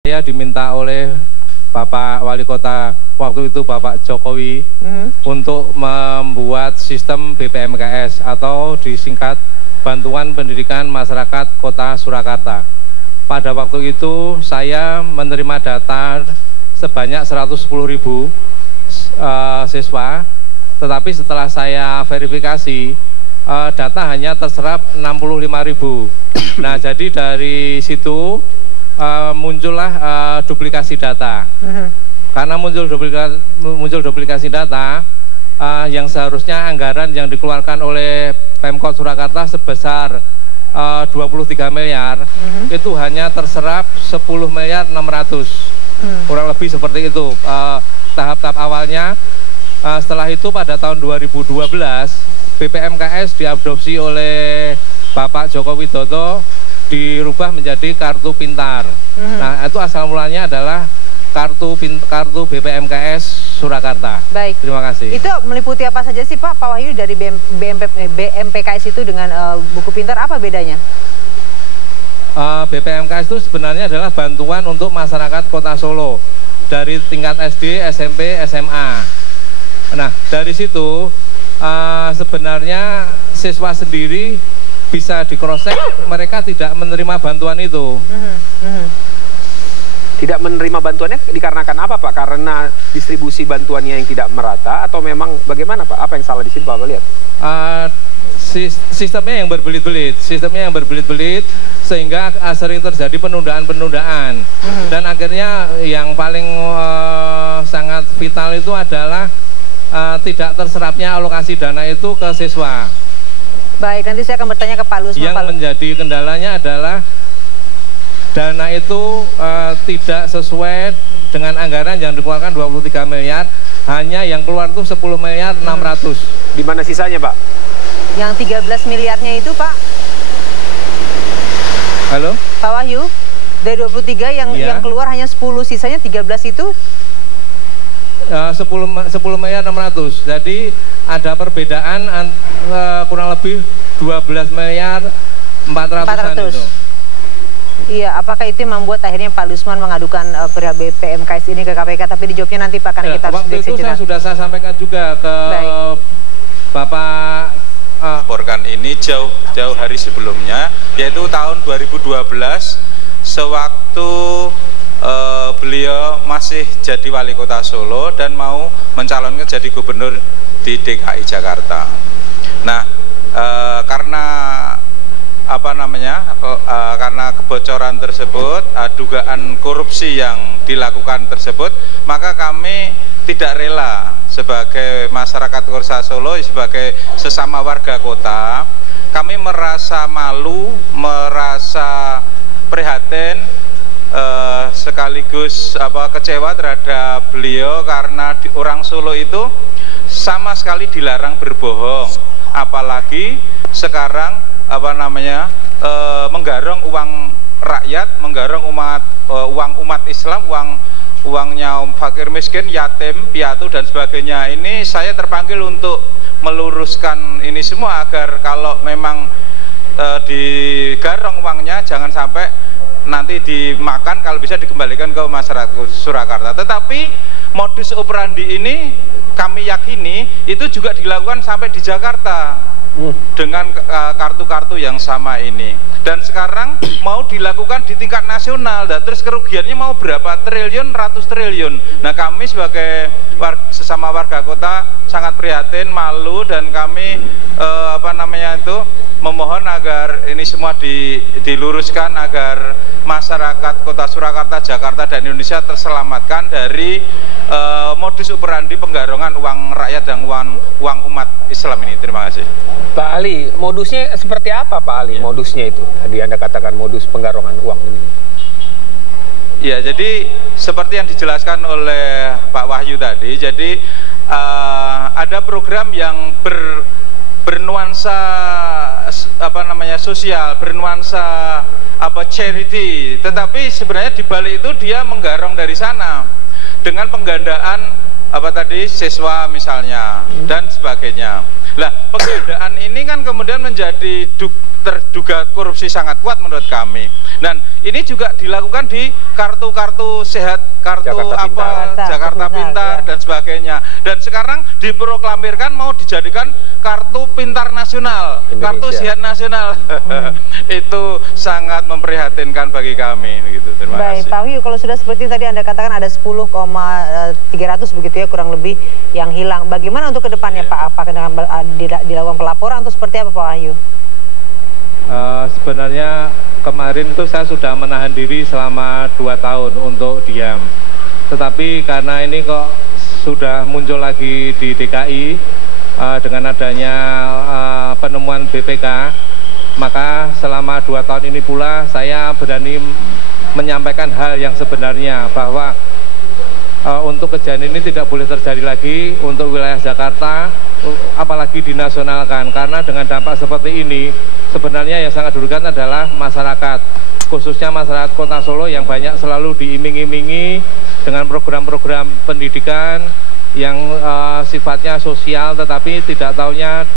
Saya diminta oleh Bapak Wali Kota waktu itu, Bapak Jokowi, untuk membuat sistem BPMKS atau disingkat Bantuan Pendidikan Masyarakat Kota Surakarta. Pada waktu itu saya menerima data sebanyak 110.000 siswa, tetapi setelah saya verifikasi data hanya terserap 65.000. Nah, jadi dari situ muncullah duplikasi data. Karena muncul duplikasi data, yang seharusnya anggaran yang dikeluarkan oleh Pemkot Surakarta sebesar 23 miliar, itu hanya terserap 10 miliar 600. Kurang lebih seperti itu tahap-tahap awalnya. Setelah itu pada tahun 2012 BPMKS diadopsi oleh Bapak Joko Widodo, dirubah menjadi kartu pintar. Nah, itu asal mulanya adalah kartu BPMKS Surakarta. Baik. Terima kasih. Itu meliputi apa saja sih Pak Wahyu dari BMPKS itu dengan buku pintar, apa bedanya? BPMKS itu sebenarnya adalah bantuan untuk masyarakat Kota Solo dari tingkat SD, SMP, SMA. Nah, dari situ sebenarnya siswa sendiri bisa di-cross-check, mereka tidak menerima bantuan itu. Tidak menerima bantuannya dikarenakan apa, Pak? Karena distribusi bantuannya yang tidak merata, atau memang bagaimana, Pak? Apa yang salah di sini, Pak? Lihat. Sistemnya yang berbelit-belit, sehingga sering terjadi penundaan-penundaan. Dan akhirnya yang paling sangat vital itu adalah tidak terserapnya alokasi dana itu ke siswa. Baik, nanti saya akan bertanya ke Pak Lusman. Yang menjadi kendalanya adalah dana itu tidak sesuai dengan anggaran yang dikeluarkan 23 miliar, hanya yang keluar itu 10 miliar 600. Di mana sisanya, Pak? Yang 13 miliarnya itu, Pak? Halo? Pak Wahyu, dari 23 yang keluar hanya 10, sisanya 13 itu? 10 miliar 600. Jadi ada perbedaan kurang lebih 12 miliar 400-an itu. Iya, apakah itu yang membuat akhirnya Pak Lusman mengadukan perihal BPMKS ini ke KPK? Tapi dijawabnya nanti Pak, karena kita harus break sejenak. Waktu itu saya sampaikan juga ke Bapak. Laporkan ini jauh hari sebelumnya, yaitu tahun 2012, sewaktu beliau masih jadi wali kota Solo dan mau mencalonkan jadi gubernur di DKI Jakarta. Nah, karena karena kebocoran tersebut, dugaan korupsi yang dilakukan tersebut, maka kami tidak rela sebagai masyarakat Kota Solo, sebagai sesama warga kota, kami merasa malu, merasa prihatin, sekaligus kecewa terhadap beliau karena orang Solo itu sama sekali dilarang berbohong, apalagi sekarang menggarong uang rakyat, menggarong uang umat Islam, uangnya fakir miskin, yatim, piatu dan sebagainya. Ini saya terpanggil untuk meluruskan ini semua agar kalau memang digarong uangnya jangan sampai nanti dimakan, kalau bisa dikembalikan ke masyarakat Surakarta. Tetapi modus operandi ini kami yakini itu juga dilakukan sampai di Jakarta dengan kartu-kartu yang sama ini, dan sekarang mau dilakukan di tingkat nasional, dan terus kerugiannya mau berapa triliun, ratus triliun. Nah, kami sebagai sesama warga kota sangat prihatin, malu, dan kami memohon agar ini semua diluruskan agar masyarakat Kota Surakarta, Jakarta, dan Indonesia terselamatkan dari modus operandi penggarongan uang rakyat dan uang umat Islam ini. Terima kasih. Pak Ali, modusnya seperti apa, Pak Ali? Modusnya itu tadi Anda katakan modus penggarongan uang ini. Ya, jadi seperti yang dijelaskan oleh Pak Wahyu tadi, jadi ada program yang bernuansa sosial, bernuansa charity, tetapi sebenarnya di balik itu dia menggarong dari sana dengan penggandaan siswa misalnya dan sebagainya. Lah, penggandaan ini kan kemudian menjadi terduga korupsi sangat kuat menurut kami. Dan ini juga dilakukan di kartu-kartu sehat, kartu Jakarta Pintar dan sebagainya. Dan sekarang diproklamirkan mau dijadikan kartu pintar nasional, kartu sehat nasional. Itu sangat memprihatinkan bagi kami gitu. Terima kasih. Pak Wahyu, kalau sudah seperti tadi Anda katakan ada 10,300 begitu ya kurang lebih yang hilang. Bagaimana untuk kedepannya Pak? Apakah dengan dilakukan pelaporan atau seperti apa Pak Wahyu? Sebenarnya kemarin itu saya sudah menahan diri selama 2 tahun untuk diam. Tetapi karena ini kok sudah muncul lagi di DKI dengan adanya penemuan BPK, maka selama 2 tahun ini pula saya berani menyampaikan hal yang sebenarnya, bahwa untuk kejadian ini tidak boleh terjadi lagi untuk wilayah Jakarta, apalagi dinasionalkan, karena dengan dampak seperti ini sebenarnya yang sangat dirugikan adalah masyarakat, khususnya masyarakat Kota Solo yang banyak selalu diiming-imingi dengan program-program pendidikan yang sifatnya sosial, tetapi tidak taunya